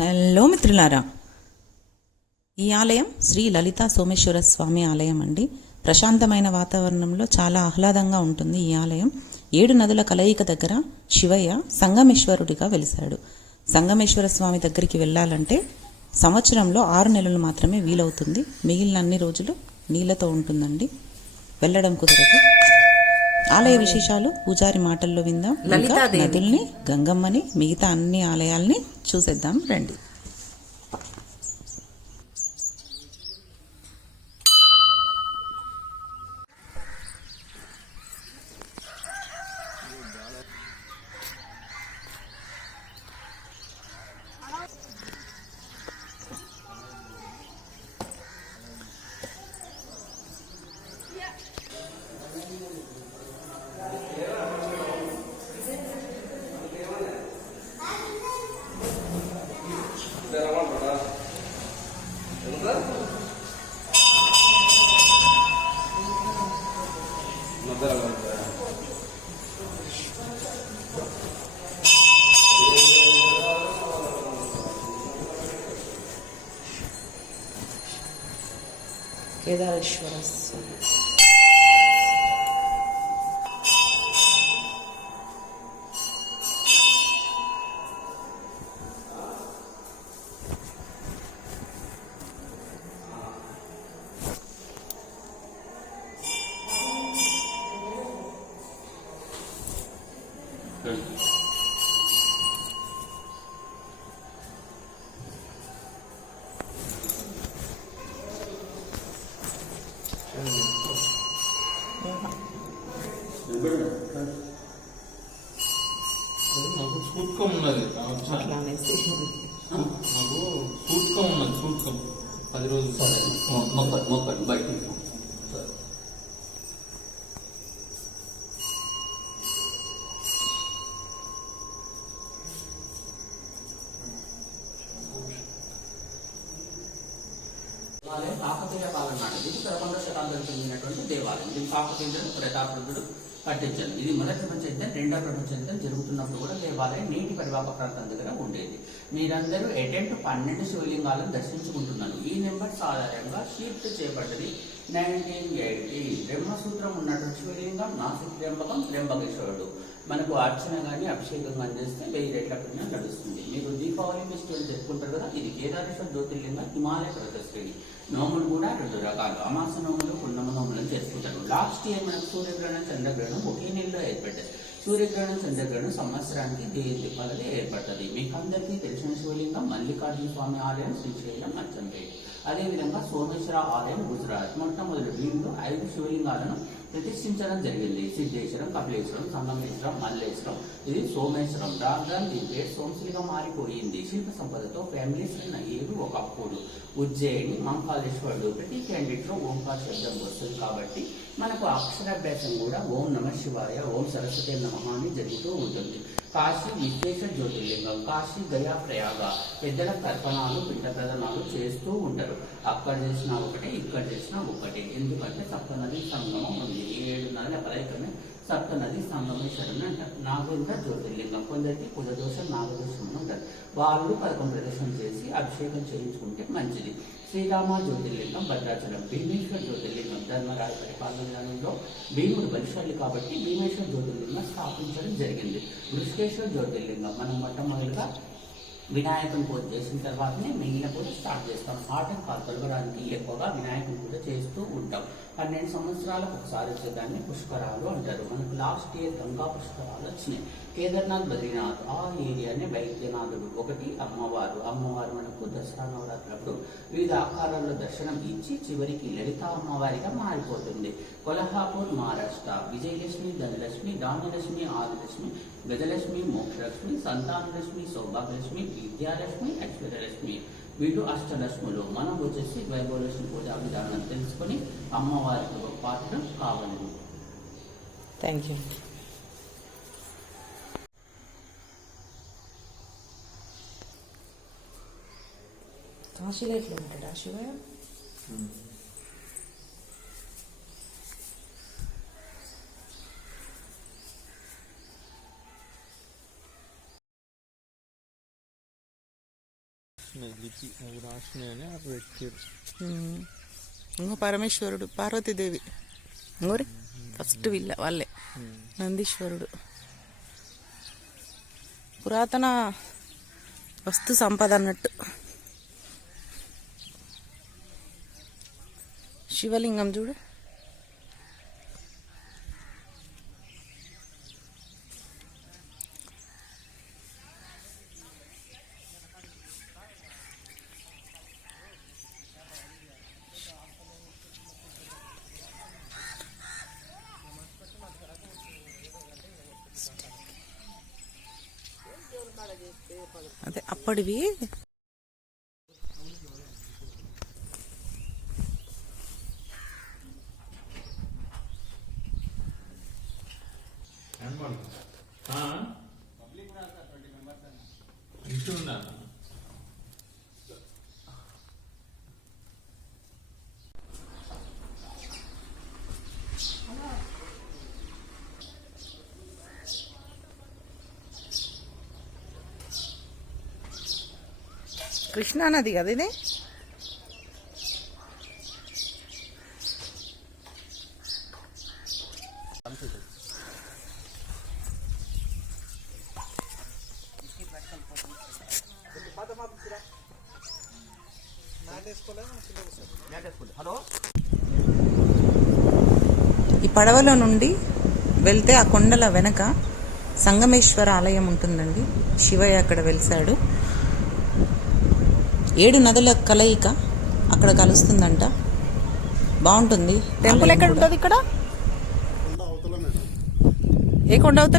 Hello మిత్రులారా. ఈ ఆలయం శ్రీ లలితా సోమేశ్వర స్వామి ఆలయం అండి. ప్రశాంతమైన వాతావరణంలో చాలా ఆహ్లాదంగా ఉంటుంది ఈ ఆలయం. ఏడు నదుల కలయిక దగ్గర శివయ్య సంగమేశ్వరుడిగా వెలిశాడు. సంగమేశ్వర స్వామి దగ్గరికి వెళ్ళాలంటే సంవత్సరంలో ఆరు నెలలు మాత్రమే వీలవుతుంది. మిగిలిన అన్ని రోజులు నీళ్ళతో ఉంటుందండి. వెళ్ళడం కుదరదు. ఆలయ విశేషాలు పూజారి మాటల్లో విందాం. నదుల్ని గంగమ్మని మిగతా అన్ని ఆలయాల్ని చూసేద్దాం రండి కేదారేశ్వర స్వామి నాకు సూట్కం ఉన్నది కావచ్చు. అట్లా అనేసి నాకు సూట్కం ఉన్నది సూట్కం పది రోజులు మొక్కలు మొక్కలు బయట దేవాలయం కాకతీయ పాలన నాటిది ఇది పదకొండవ శతాబ్దం చెందినటువంటి దేవాలయం దీని కాకతీయుడు ప్రతాపరుద్రుడు కట్టించారు ఇది మొదటి ప్రపంచ యుద్ధం రెండవ ప్రపంచ యుద్ధం జరుగుతున్నప్పుడు కూడా దేవాలయం నీటి పరివాహక ప్రాంతం దగ్గర ఉండేది. మీరందరూ ఎటెంట్ పన్నెండు శివలింగాలను దర్శించుకుంటున్నారు. ఈ నెంబర్ సాధారణంగా షిఫ్ట్ చేపట్టది నైన్టీన్ ఎయిటీ. బ్రహ్మసూత్రం ఉన్నటువంటి శివలింగం నాసిక్ త్ర్యంబకం త్ర్యంబకేశ్వరుడు. మనకు అర్చన కానీ అభిషేకం కానీ చేస్తే వెయ్యి రెట్ల పుణ్యం నడుస్తుంది మీరు దీపావళి ఫెస్టివల్ జరుపుకుంటారు కదా ఇది కేదారేశ్వర జ్యోతిర్లింగ హిమాలయ పర్వత నోములు కూడా రెండు రకాలు. అమాస నోములు పున్నమ నోములను చేసుకుంటారు లాస్ట్ ఇయర్ మనకు సూర్యగ్రహణం చంద్రగ్రహణం ఒకే నెలలో ఏర్పడ్డాయి. సూర్యగ్రహణం చంద్రగ్రహణం సంవత్సరానికి దేవి పదవి ఏర్పడుతుంది మీకు అందరికీ తెలిసిన శివలింగం మల్లికార్జున స్వామి ఆలయం శ్రీశైలం అచ్చంపేట. అదేవిధంగా సోమేశ్వర ఆలయం గుజరాత్ మొట్టమొదటి దీంట్లో ఐదు శివలింగాలను ప్రతిష్ఠించడం జరిగింది. సిద్ధేశ్వరం కపిలేశ్వరం సంగమేశ్వరం మల్లేశ్వరం. ఇది సోమేశ్వరం. రాజధాని దీని పేరు సోమశిలిగా మారిపోయింది. శిల్ప సంపదతో ఫ్యామిలీస్ అయిన ఏడు ఒకప్పుడు. ఉజ్జయిని మంకాళేశ్వరుడు ప్రతి క్యాండిడేట్లో ఓంకార శబ్దం వస్తుంది కాబట్టి మనకు అక్షరాభ్యాసం కూడా ఓం నమ శివాయ ఓం సరస్వతి నమ అని జరుగుతూ ఉంటుంది. కాశీ విశ్వేశ్వర జ్యోతిర్లింగం కాశీ గయా ప్రయాగ పెద్దల తర్పణాలు పిండ ప్రదనాలు చేస్తూ ఉంటారు. అక్కడ చేసిన ఒకటే ఇక్కడ చేసిన ఒకటి. ఎందుకంటే సప్తనది సంగమం ఉంది. ఏడు నదుల కలయికమే సప్తనది సంగమేశ్వరం అంటారు. నాగేంద్ర జ్యోతిర్లింగం కొందరికి కులదోషం నాగదోషం ఉంటారు వాళ్ళు పదకొండు ప్రదర్శన చేసి అభిషేకం చేయించుకుంటే మంచిది. శ్రీరామ జ్యోతిర్లింగం భద్రాచలం భీమేశ్వర జ్యోతిర్లింగం ధర్మరాజ పరిపాలనలో భీముడు బలిశాలి కాబట్టి భీమేశ్వర జ్యోతి విశ్వేశ్వర జ్యోతిర్లింగం. మనం మొట్టమొదటిగా వినాయకుని పూజ చేసిన తర్వాతనే మిగిలిన పూజ స్టార్ట్ చేస్తాం. ఆటం కాలు తొలగడానికి ఎక్కువగా వినాయకుని పూజ చేస్తూ ఉంటాం. పన్నెండు సంవత్సరాలకు ఒకసారి వచ్చేదాన్ని పుష్కరాలు అంటారు. మనకు లాస్ట్ ఇయర్ గంగా పుష్కరాలు వచ్చినాయి. కేదార్నాథ్ బద్రీనాథ్ ఆ ఏరియానే వైద్యనాథుడు ఒకటి అమ్మవారు. అమ్మవారు మనకు దసరా నవరాత్రులప్పుడు వివిధ ఆకారాల్లో దర్శనం ఇచ్చి చివరికి లలిత అమ్మవారిగా మారిపోతుంది. కొల్హాపూర్ మహారాష్ట్ర విజయలక్ష్మి ధనలక్ష్మి ధాన్యలక్ష్మి ఆదిలక్ష్మి గజలక్ష్మి మోక్షలక్ష్మి సంతానలక్ష్మి సౌభాగ్యలక్ష్మి విద్యాలక్ష్మి ఐశ్వర్యలక్ష్మి. వీళ్ళు అష్టలక్ష్ములు మనం వచ్చేసి వైభవలక్ష్మి పూజా విధానం తెలుసుకొని అమ్మవారికి పాత్ర కావాలి థ్యాంక్ యూ కాశీలో ఎట్లా ఉంటాడా శివయ్య? లిపి అవి రాసినాయని అవి పెట్టారు. ఇంకో పరమేశ్వరుడు పార్వతీదేవి. ఫస్ట్ వీళ్ళ. వాళ్ళే నందీశ్వరుడు. పురాతన వస్తు సంపద అన్నట్టు. శివలింగం చూడు. అదే అప్పటివి. ఇంటుందా కృష్ణా నది కదా ఇది? ఈ పడవలో నుండి వెళ్తే ఆ కొండల వెనక సంగమేశ్వర ఆలయం ఉంటుందండి. శివయ్య అక్కడ వెలిసాడు ఏడు నదుల కలయిక అక్కడ కలుస్తుందంట. బాగుంటుంది. టెంపుల్ ఎక్కడ ఉంటుంది ఇక్కడ? ఏ కొండ అవుతా